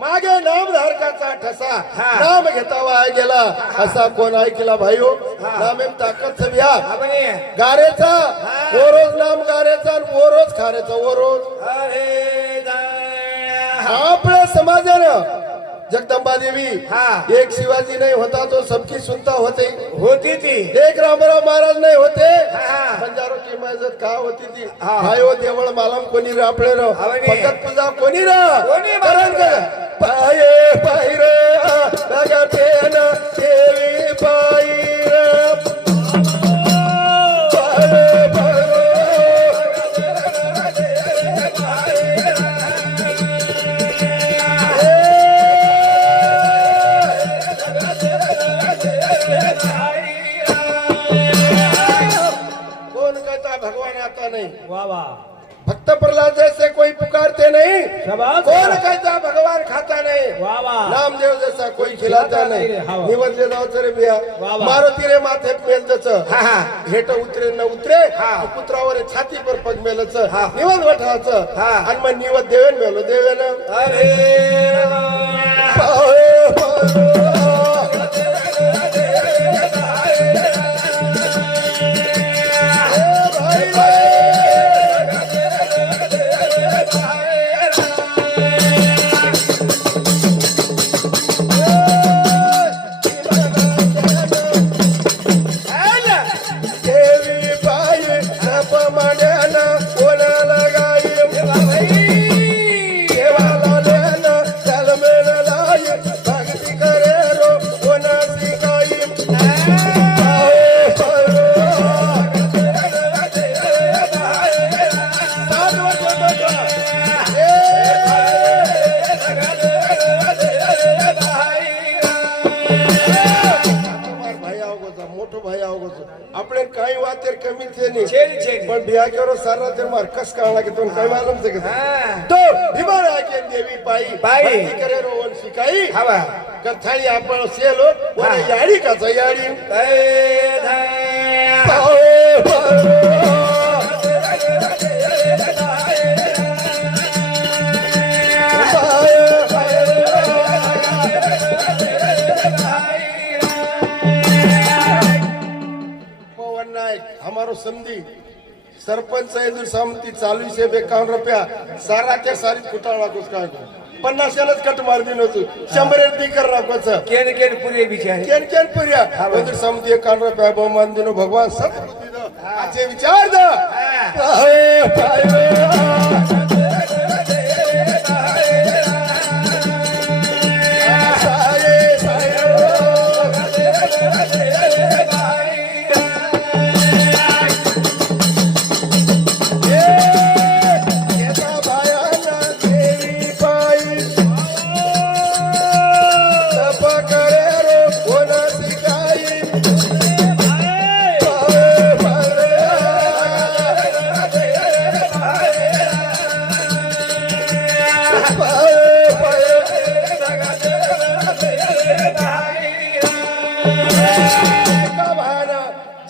मागे नाम धारकाचा ठसा नाम घेता वाया गेला. असा कोण ऐकला भाईओ? नामेम ताकद आपण गारेचा. ओरोज नाम गारेचा ओरोज खारेचा. ओरोज. आपल्या समाजानं जगदंबा देवी. एक शिवाजी नाही होता तो सबकी सुनता होते. होती ती. एक रामराव महाराज नाही होते. हा. बंजारो की मजत का होती ती? हा. भायो देवळ मालम कोणी रे आपले रो आवडी. फकत पूजा कोणी रा? कोणी करण? पाये पायरे जगतेन देवी पायरे. हेट उतरे न उतरे हा. पुत्रावर छाती पर पग मेलच. हा. निवड वठाच. हा. आणि मग निवड देवेन मेलो देवेन. अरे ಸರ್ವಜನ್ಮ ಅರ್ಕಸ್ ಕಾಣಲಾಗಿತ್ತು ಕೈವಾರಂ ತೆಗೆದು ಡಿಮಾರ್ ಹಾಕಿ ದೇವಿ ಬಾಯಿ ಬಾಯಿ ಕರೆಯರು ಒಂದು ಶಿಕಾಯಿ ಹವ ಕಥಾಳಿ ಹಬ್ಬ ಸೇಲು ಒಂದು ಯಾಡಿ ಕಥ ಯಾಡಿ सरपंच इंदूर सामती चालूशे बेकावन्न रुपया. साराच्या सारी फुटाळ लागूच काय पन्नासशेलाच कट मार दिलो तू शंभर ती कर राखवाच केन केन पुरे बिचार. केन केन पुरे इंदूर सामती एकावन्न रुपया बहुमान दिनो भगवान. सब आचे विचार दा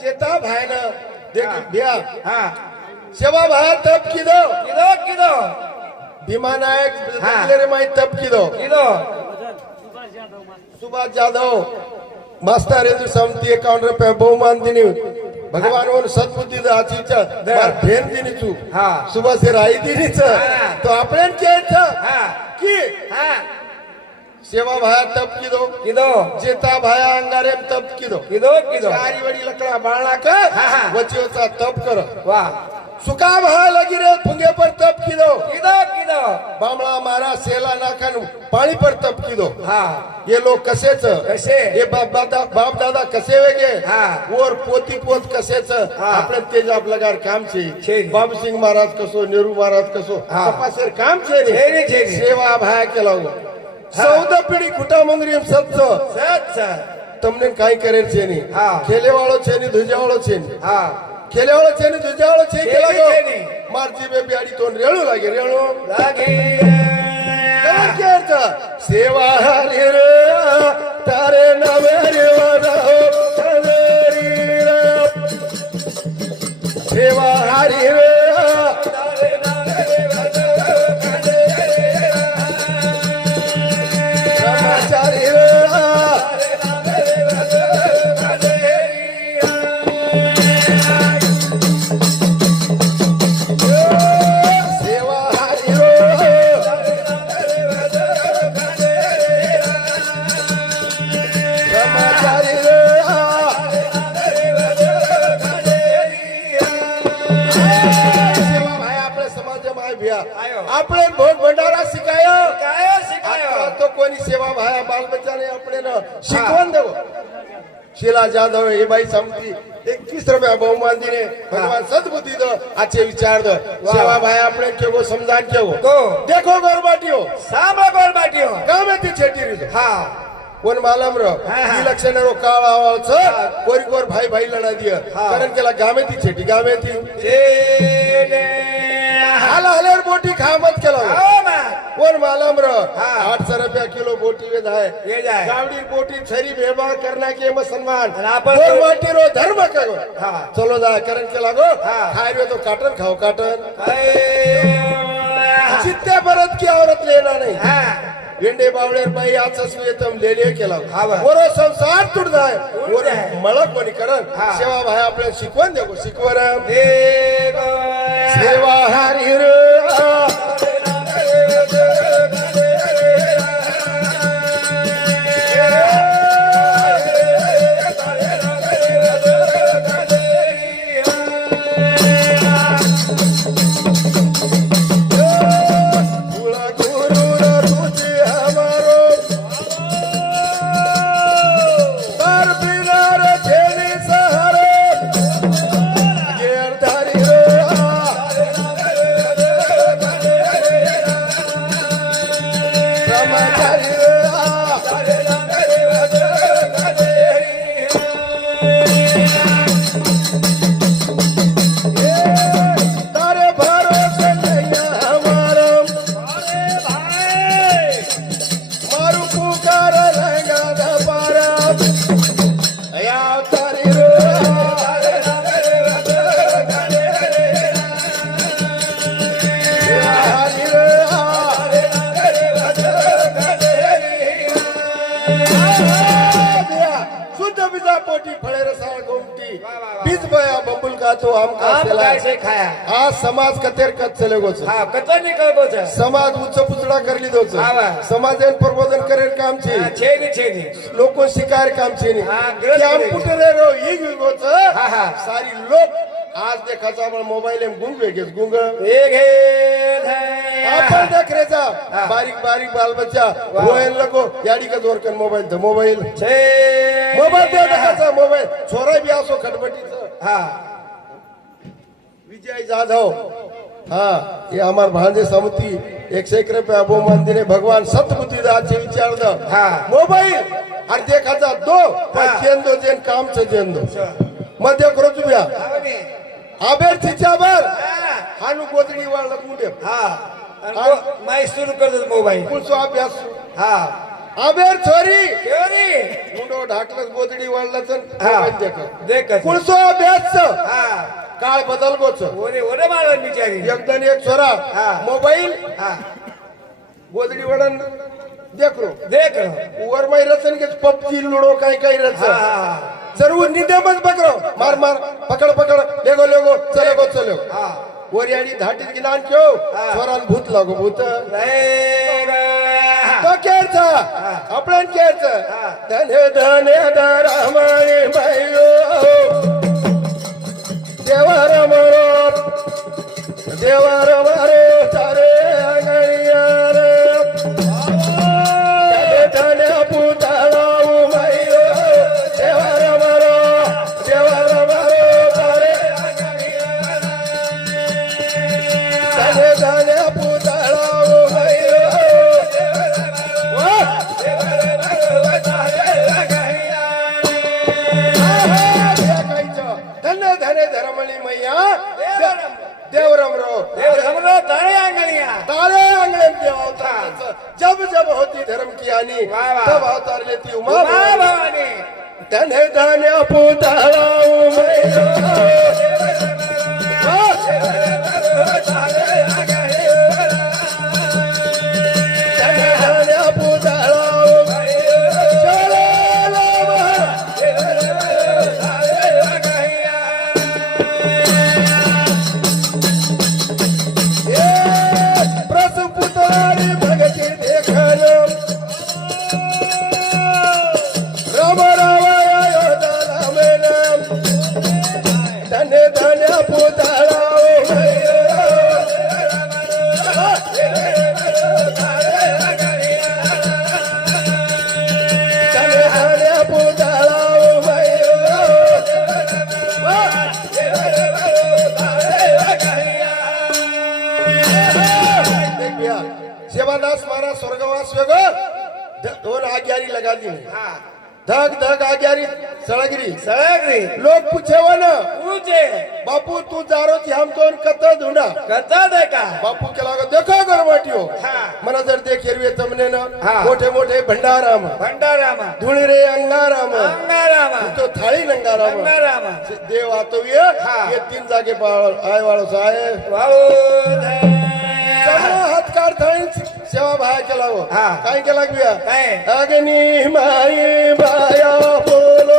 चेता भायन देख भैया हाँ. सेवा भाया तप किदो? किदो किदो? भीमा नायक रे माई तप किदो? किदो? सुभाष जाधव. मास्तर येदु समिती एकावन्न रुपये बहुमान दिनी. भगवान वर सद्बुद्धी आचीच मार फेन दिनी सुबह से राई दिनी दिनीच. तो आपण केच की हा. सेवा भाया तप किदो किदो? जेता भाया अंगारे तप किदो. किदो किदो? सारी वडी लकड़ा बाळणा कर वचियोचा तप कर. वाह. सुका भा लगी रे फुंगे पर तप किदो. किदो किदो? बामळा मारा सेला ना नाखन पाणी पर तप किदो. हा. ये लोक कसेच? कसे? हे बाप दादा बाप दादा कसे वेगे? हा. और पोती पोत कसेच? आपले आप लगार काम छे बाब सिंह महाराज कसो नेहरू महाराज कसो तपासेर काम छे रे. सेवा भाया केला हुआ. ને, છે ને. સેવા ભાયા કેલાવો હા. સૌદ પીડી કુટા મંગરી એમ સત છો સત સત તમને કાઈ કરે છે ની હા. ખેલે વાળો છે ની ધુજા વાળો છે ની હા ખેલે વાળો છે ની ધુજા વાળો છે છે કે ની, લાગો છે ની. માર જીભે બેડી તો રેણું લાગે રેણું લાગે ખબર કે અર્થ? સેવા હારી રે આયો. આપણે ભોગ ભંડારા શીખાયો? આ શીખાયો. તો કોઈની સેવા ભાયા બાલ બચ્ચાને આપણે ન શીખવાનું દેવો. શીલા જાદવ એ ભાઈ સમજી એકવીસ રૂપિયા બહુમાન ને ભગવાન સદબુદ્ધિ દો આચે વિચાર દો. સેવા ભાઈ આપણે કેવો સમજાન કેવો? તો. દેખો ગરબાટીઓ. સાંભળો ગોળ બાટીઓ ગામેથી છેટી રીતો હા. કોણ માલમ રો. ઇલેક્શન રો કાળ આવાળ છે. કોરી કોર ભાઈ ભાઈ લડા દિય હા. કારણ કે ગામેથી છેટી ગામેથી. છેડે हाल हाल्यावर बोटी खामच केला. कोण मालम आठ सौ रुपया किलो बोटी गावडी बोटी छरी भेबा करना के में सन्मान और बोटी रो धर्म करो चलो जा करण के लागो खाए तो काटन खाऊ काटन. चित्ते परत की औरत लेणार नाही. वेंडे बावळे बाई आज असू येतम लेले केला बरो संसार तुट जाय. मळक कोणी करण. सेवा भाई आपल्याला शिकवण देऊ शिकवण सेवा समाज कतेर कत चले गोच. हा कतला नी कर बोचा समाज उच्च पुचड़ा कर ली दोच समाज एन प्रबोधन करे काम छे छे नी छे नी लोगों शिकार काम छेनी हाँ कंप्यूटर रो ये गोच? हाँ हाँ. सारी लोग आज देखा सा हमारा मोबाइल में गुंग वेगे गुंग. एक है. आपण देख रे जा. बारीक बारीक बाल बच्चा मोबाइल लगो याडी का जोर कर मोबाइल था मोबाइल छे मोबाइल देखा सा मोबाइल छोरा भी आसो खटपटी हा. विजय जाधव। हाँ ये हमारे भांजे समिति एक सौ एक रुपया मंदिर है भगवान सतबुद्धिदार से विचार दो हाँ मोबाइल हर देखा जा दो जेन दो जेन काम से जेन दो मध्य करो जुबिया आबेर चिचाबर हानु गोदड़ी वाला कुंडे हाँ. मैं शुरू कर दो मोबाइल कुछ सो अभ्यास हाँ. आबेर छोरी छोरी मुंडो ढाकलस गोदड़ी वाला चल देख। देख. सो अभ्यास हाँ. काळ बदल गोच ओरे ओरे मारला बिचारी. एकदा एक छोरा. हाँ। मोबाईल? गोदडी वळण. देखरो देख वर माई रचन के पबजी लुडो काय काय रचन. सर्व निदे मत पकड़ो मार मार. पकड़ पकड़. लेगो लेगो. चलो हा. वरियाडी धाटी ज्ञान क्यों हाँ। स्वरान भूत लागो भूत. रे केरचा आपण केरच. धने धने धरमणी बायो देवार देवार तब अवतार लेती उमा भवानी. धन्य धन्य पुतळा सेवादास महाराज स्वर्गवास वेगळं. दोन आग्यारी लगा दी धग धग आग्यारी सळगिरी. सळगरी. लोग पूछे वो ना पूजे बापू तू जारो थी हम तो कत ढूंढा कथा देखा. बापू का देखो गरमाटियो. हा. मना जर देख हिरवे तमने ना. मोठे मोठे भंडाराम. भंडारामा. धुळी रे अंगाराम. अंगारामा. तो थाळी नंगाराम. अंगारामा. देव आतो ये हा. ये तीन जागे पाळ- आय वाळो साहेब. सगळं हातकार थाळी सेवा भाया केला हो. हा. काय केला बिया काय? अग्नि माई बाया बोलो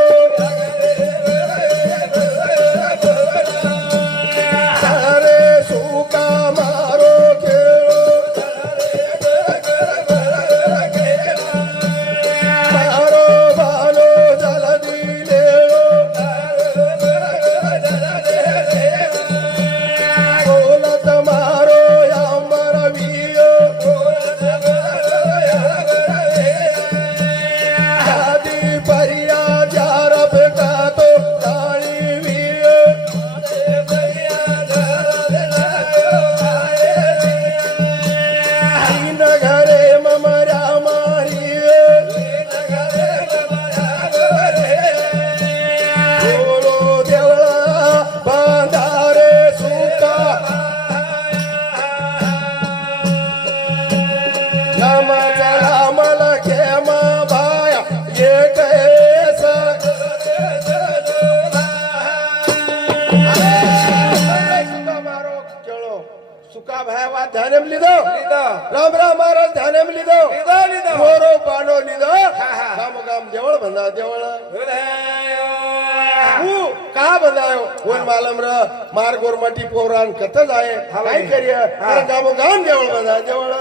पांडव ನಿದ ನಮಗಾಮ್ ದೇವಳ का बदलायो? कोण मालम र मार्ग वर मटी पोरान कथ आहे काय करिया? कारण गाम देवळ बदा देवळ.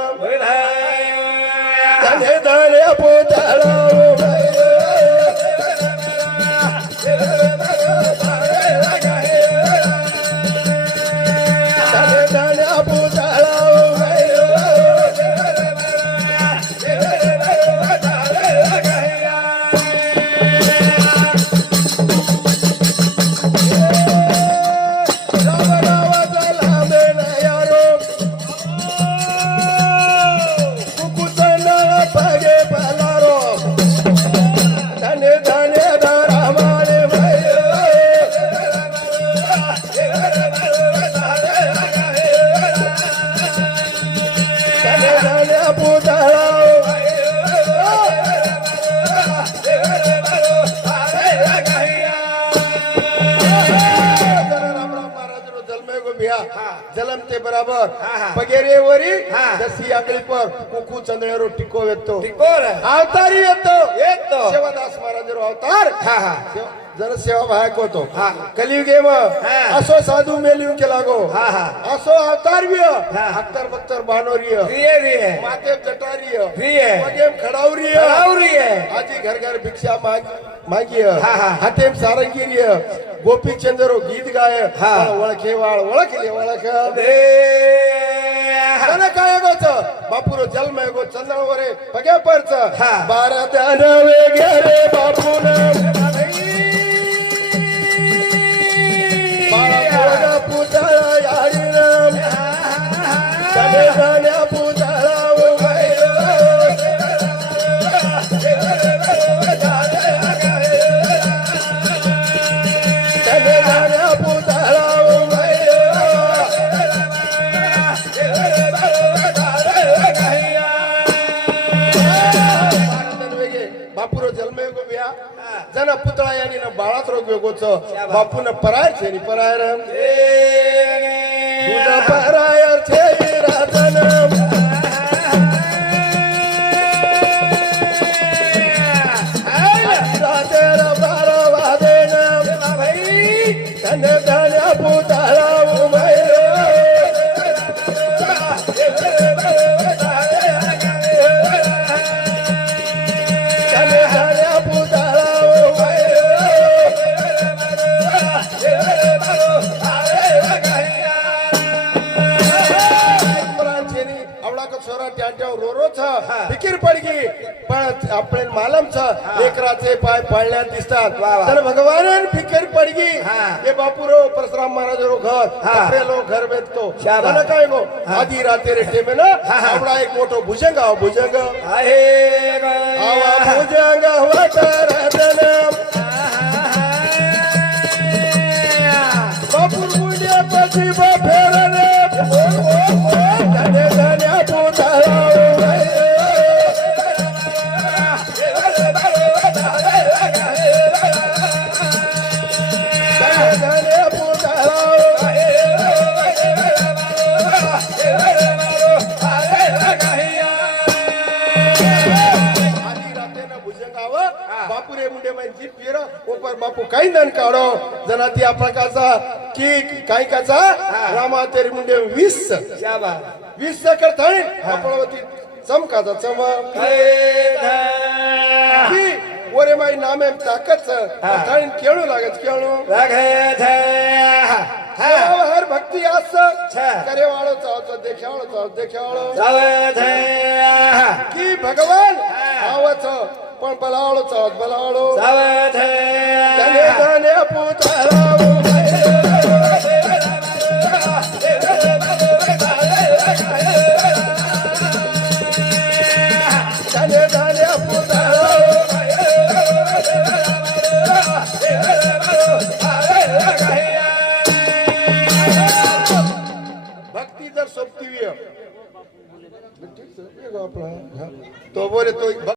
हे धने पोतळा हा. दसी आकळी पर कुकू चंद्रेरो टिको येतो टिकोर. अवतारी येतो येतो. सेवादास महाराज अवतार हा, हा. सेवा- जनसेवा भायक होतो. कलियुगे हा. असो साधू मेलिव केला गो हा, हा. असो अवतारवीय हा. अख्तर बख्तर प्रिय माते जटारीय. मगेम खडावरीय आजी घर घर भिक्षा माग मागिय. हातेम सारंगीरिय. गोपीचंद्र गीत गाय. हा. ओळखे वाळ ओळखले ओळख काय गोच बापूरो जन्म गो चंद्रवरे पगे परच. हा. बारा ध्यान சரி பராயிரம் பர फिकीर पडगी पण आपले मालमचा लेकराचे पाय पाळण्यात दिसतात. तर भगवान फिकीर पडगी हे बापूरो परशुराम महाराज रो घर आपले लोक घर भेटतो काय गो? आधी रात्री रेटे मेन आपला एक मोठो भुजंग आहो भुजंग. आहे भुजंग जनाती आपण काचा की काही काचा रामा तेरी मुंडे वीस. वीस कर थाळी. आपणावरती चमकाचा चमक की ओरे माई नामे ताकत थाळी खेळू लागत खेळू हर भक्ती आस करे वाळो चावतो देखावळो चाव देखावळो की भगवान आवच पण बलावळो चावत बलावळो धने धने पुतळाओ धने धने पुतळाओ भक्ती जर आपला तो बोले तो